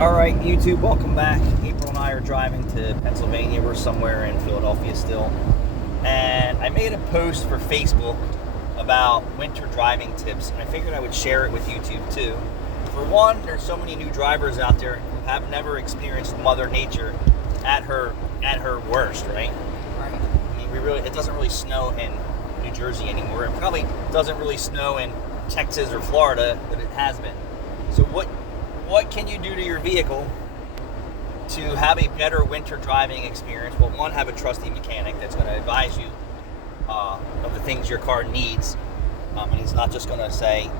All right, YouTube, welcome back. April and I are driving to Pennsylvania. We're somewhere in Philadelphia still. And I made a post for Facebook about winter driving tips, and I figured I would share it with YouTube too. For one, there's so many new drivers out there who have never experienced Mother Nature at her worst, right? Right. I mean, it doesn't really snow in New Jersey anymore. It probably doesn't really snow in Texas or Florida, but it has been. So what can you do to your vehicle to have a better winter driving experience? Well, one, have a trusty mechanic that's going to advise you of the things your car needs. And he's not just going to say,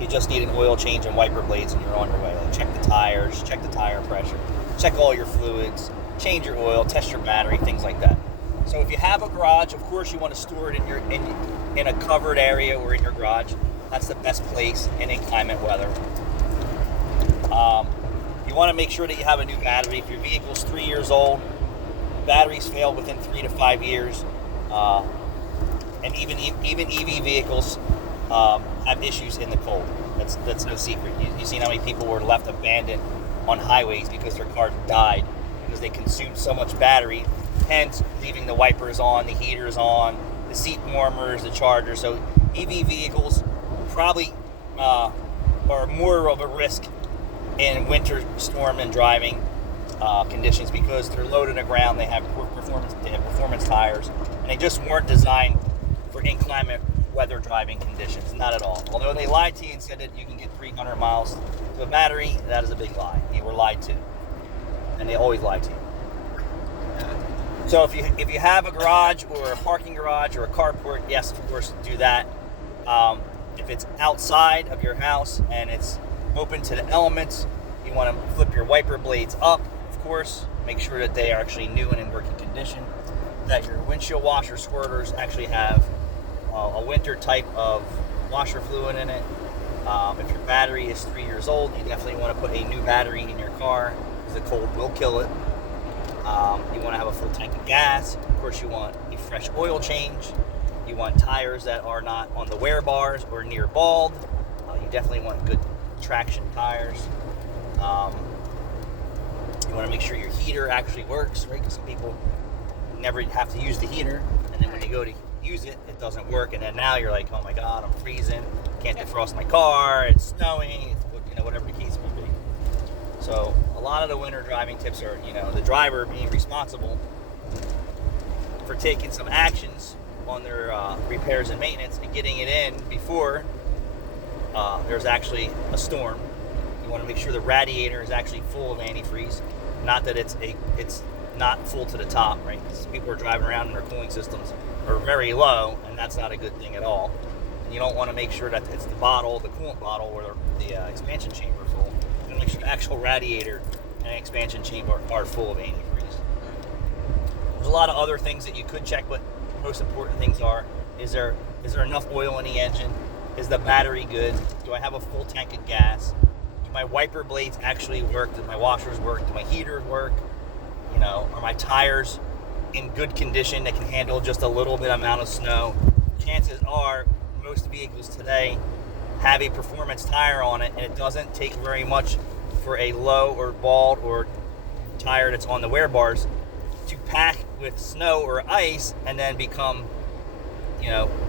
you just need an oil change and wiper blades and you're on your way. Like, check the tires, check the tire pressure, check all your fluids, change your oil, test your battery, things like that. So if you have a garage, of course you want to store it in a covered area or in your garage. That's the best place in inclement weather. You want to make sure that you have a new battery. If your vehicle's 3 years old, batteries fail within 3 to 5 years. And even EV vehicles have issues in the cold. That's no secret. You've seen how many people were left abandoned on highways because their cars died because they consumed so much battery, hence leaving the wipers on, the heaters on, the seat warmers, the charger. So EV vehicles probably are more of a risk in winter storm and driving conditions because they're low to the ground. They have performance tires, and they just weren't designed for inclement weather driving conditions. Not at all. Although they lied to you and said that you can get 300 miles to a battery, that is a big lie. You were lied to, and they always lie to you. So if you have a garage or a parking garage or a carport, yes, of course, do that. If it's outside of your house and it's open to the elements, you want to flip your wiper blades up, of course. Make sure that they are actually new and in working condition. That your windshield washer squirters actually have a winter type of washer fluid in it. If your battery is 3 years old, you definitely want to put a new battery in your car because the cold will kill it. You want to have a full tank of gas. Of course, you want a fresh oil change. You want tires that are not on the wear bars or near bald. You definitely want good traction tires. You want to make sure your heater actually works, right? Because some people never have to use the heater, and then when they go to use it, it doesn't work, and then now you're like, oh my God, I'm freezing, can't defrost my car, it's snowing, it's, whatever the case may be. So a lot of the winter driving tips are, the driver being responsible for taking some actions on their repairs and maintenance and getting it in before there's actually a storm. You want to make sure the radiator is actually full of antifreeze, not that it's not full to the top, right? Because people are driving around and their cooling systems are very low, and that's not a good thing at all. And you don't want to make sure that it's the coolant bottle, or the expansion chamber full. You want to make sure the actual radiator and expansion chamber are full of antifreeze. There's a lot of other things that you could check, but the most important things are: is there enough oil in the engine? Is the battery good? Do I have a full tank of gas? Do my wiper blades actually work? Do my washers work? Do my heaters work? Are my tires in good condition that can handle just a little bit amount of snow? Chances are most vehicles today have a performance tire on it, and it doesn't take very much for a low or bald or tire that's on the wear bars to pack with snow or ice and then become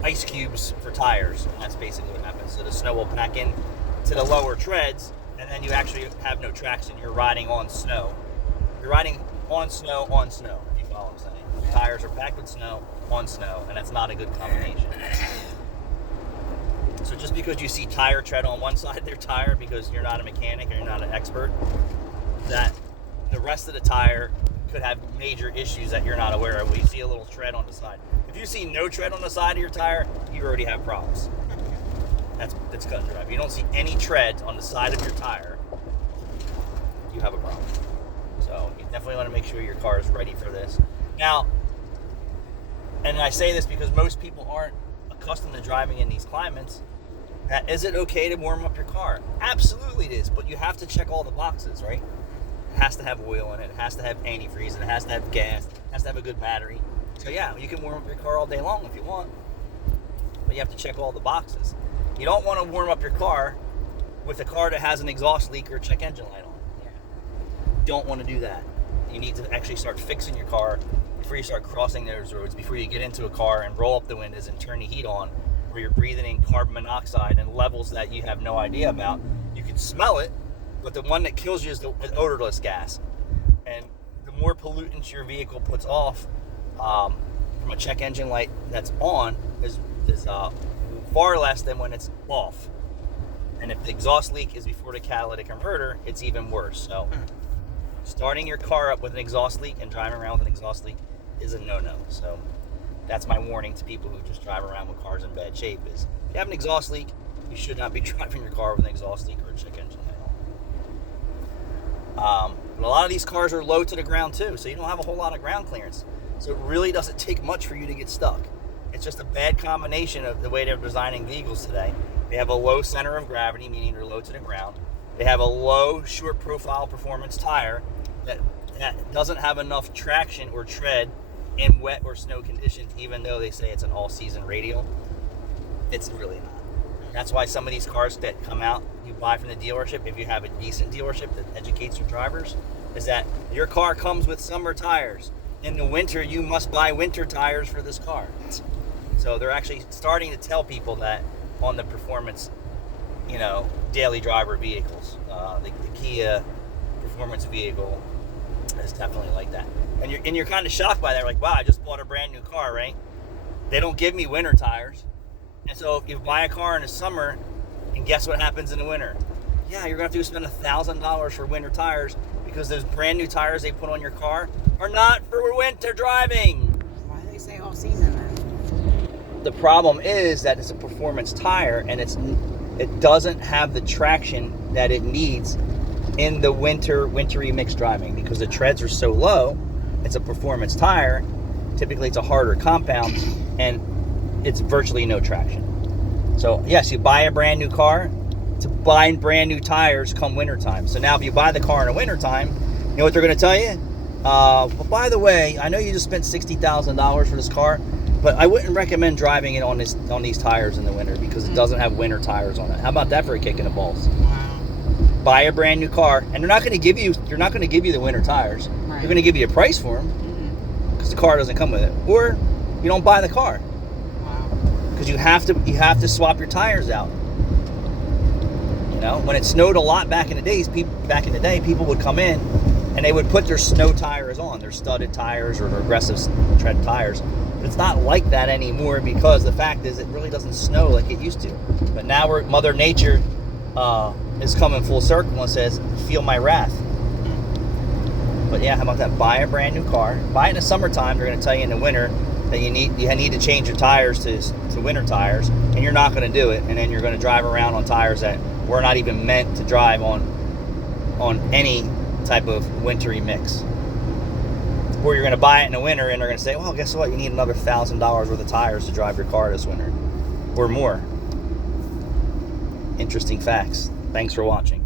ice cubes for tires. And that's basically what happens. So the snow will pack in to the lower treads, and then you actually have no traction. You're riding on snow. You're riding on snow, if you follow what I'm saying. Your tires are packed with snow, on snow, and that's not a good combination. So just because you see tire tread on one side of their tire because you're not a mechanic or you're not an expert, that the rest of the tire could have major issues that you're not aware of. When you see a little tread on the side. If you see no tread on the side of your tire, you already have problems. That's cut and dry. If you don't see any tread on the side of your tire, you have a problem. So you definitely want to make sure your car is ready for this. Now, and I say this because most people aren't accustomed to driving in these climates. Is it okay to warm up your car? Absolutely it is, but you have to check all the boxes, right? It has to have oil in it. It has to have antifreeze, and it has to have gas. It has to have a good battery. So yeah, you can warm up your car all day long if you want, but you have to check all the boxes. You don't want to warm up your car with a car that has an exhaust leak or a check engine light on. Yeah. Don't want to do that. You need to actually start fixing your car before you start crossing those roads, before you get into a car and roll up the windows and turn the heat on, where you're breathing in carbon monoxide and levels that you have no idea about. You can smell it, but the one that kills you is the odorless gas. And the more pollutants your vehicle puts off from a check engine light that's on is far less than when it's off. And if the exhaust leak is before the catalytic converter, it's even worse. So starting your car up with an exhaust leak and driving around with an exhaust leak is a no-no. So that's my warning to people who just drive around with cars in bad shape is if you have an exhaust leak, you should not be driving your car with an exhaust leak or a check engine light on. But a lot of these cars are low to the ground too, so you don't have a whole lot of ground clearance. So it really doesn't take much for you to get stuck. It's just a bad combination of the way they're designing vehicles today. They have a low center of gravity, meaning they're low to the ground. They have a low short profile performance tire that doesn't have enough traction or tread in wet or snow conditions, even though they say it's an all-season radial. It's really not. That's why some of these cars that come out, you buy from the dealership, if you have a decent dealership that educates your drivers, is that your car comes with summer tires. In the winter, you must buy winter tires for this car. So they're actually starting to tell people that on the performance, daily driver vehicles. The Kia performance vehicle is definitely like that. And you're kind of shocked by that. Like, wow, I just bought a brand new car, right? They don't give me winter tires. And so if you buy a car in the summer, and guess what happens in the winter? Yeah, you're going to have to spend $1,000 for winter tires because those brand new tires they put on your car are not for winter driving. Why do they say all season then? The problem is that it's a performance tire and it doesn't have the traction that it needs in the wintry mixed driving because the treads are so low. It's a performance tire. Typically it's a harder compound and it's virtually no traction. So yes, you buy a brand new car. To buy brand new tires come wintertime. So now if you buy the car in the wintertime, you know what they're going to tell you? Well, by the way, I know you just spent $60,000 for this car, but I wouldn't recommend driving it on these tires in the winter because it doesn't have winter tires on it. How about that for a kick in the balls? Wow. Buy a brand new car, and they're not going to give you the winter tires. Right. They're going to give you a price for them because the car doesn't come with it, or you don't buy the car. Wow. Because you have to swap your tires out. When it snowed a lot back in the day, people would come in and they would put their snow tires on, their studded tires or aggressive tread tires. But it's not like that anymore because the fact is it really doesn't snow like it used to. But now Mother Nature is coming full circle and says, "Feel my wrath." But yeah, how about that? Buy a brand new car. Buy it in the summertime. They're going to tell you in the winter that you need to change your tires to winter tires, and you're not going to do it. And then you're going to drive around on tires that were not even meant to drive on any type of wintry mix. Or you're going to buy it in the winter, and they're going to say, "Well, guess what? You need another $1,000 worth of tires to drive your car this winter, or more." Interesting facts. Thanks for watching.